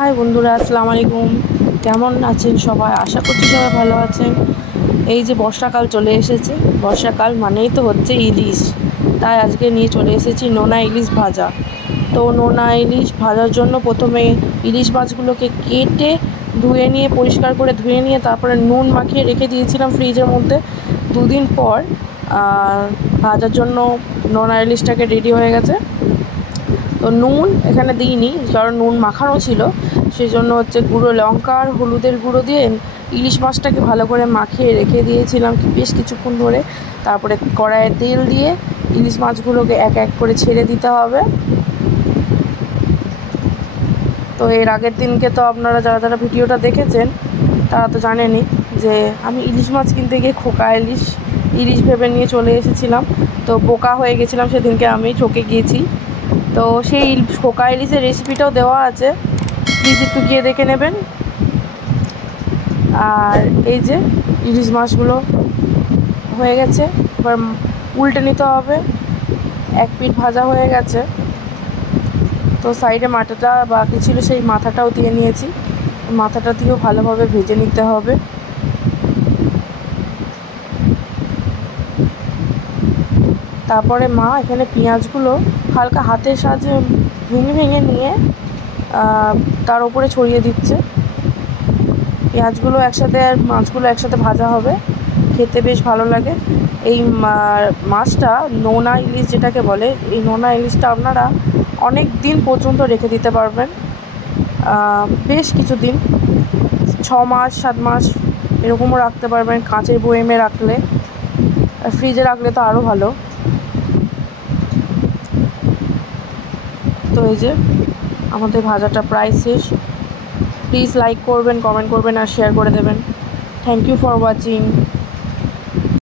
High বন্ধুরা, আসসালামু আলাইকুম। কেমন আছেন সবাই? আশা করছি সবাই ভালো আছেন। এই যে বর্ষাকাল চলে এসেছে, বর্ষাকাল মানেই তো হচ্ছে ইলিশ। তাই আজকে নিয়ে চলে এসেছি নোনা ইলিশ ভাজা। তো নোনা ইলিশ ভাজার জন্য প্রথমে ইলিশ মাছগুলোকে কেটে ধুয়ে নিয়ে, পরিষ্কার করে ধুয়ে নিয়ে তারপরে নুন মাখিয়ে রেখে দিয়েছিলাম ফ্রিজের মধ্যে। দুদিন পর ভাজার জন্য নোনা ইলিশটাকে রেডি হয়ে গেছে। তো নুন এখানে দিইনি, কারণ নুন মাখানো ছিল। সেই জন্য হচ্ছে গুঁড়ো লঙ্কা আর হলুদের গুঁড়ো দিয়ে ইলিশ মাছটাকে ভালো করে মাখিয়ে রেখে দিয়েছিলাম বেশ কিছুক্ষণ ধরে। তারপরে কড়াইয়ে তেল দিয়ে ইলিশ মাছগুলোকে এক এক করে ছেড়ে দিতে হবে। তো এর আগের দিনকে তো আপনারা যারা ভিডিওটা দেখেছেন তারা তো জানেনই যে আমি ইলিশ মাছ কিনতে গিয়ে খোকা ইলিশ ভেবে নিয়ে চলে এসেছিলাম। তো বোকা হয়ে গেছিলাম সেদিনকে, আমি ঠকে গিয়েছি। তো সেই খোকা ইলিশের রেসিপিটাও দেওয়া আছে, প্লিজ একটু গিয়ে দেখে নেবেন। আর এই যে ইলিশ মাছগুলো হয়ে গেছে, এবার উল্টে নিতে হবে। এক পিঠ ভাজা হয়ে গেছে, তো সাইডে মাথাটা বাকি ছিল, সেই মাথাটাও দিয়ে নিয়েছি। মাথাটা দিয়েও ভালোভাবে ভেজে নিতে হবে। তারপরে মা এখানে পেঁয়াজগুলো হালকা হাতের সাহায্যে ভেঙে ভেঙে নিয়ে তার উপরে ছড়িয়ে দিচ্ছে। পেঁয়াজগুলো একসাথে আর মাছগুলো একসাথে ভাজা হবে, খেতে বেশ ভালো লাগে। এই মাছটা নোনা ইলিশ যেটাকে বলে, এই নোনা ইলিশটা আপনারা অনেক দিন পর্যন্ত রেখে দিতে পারবেন, বেশ কিছুদিন, 6 মাস 7 মাস এরকমও রাখতে পারবেন কাঁচের বয়েমে রাখলে। ফ্রিজে রাখলে তো আরও ভালো। তো এই যে আমাদের ভাজাটা প্রায় শেষ। প্লিজ লাইক করবেন, কমেন্ট করবেন আর শেয়ার করে দেবেন। Thank you for watching.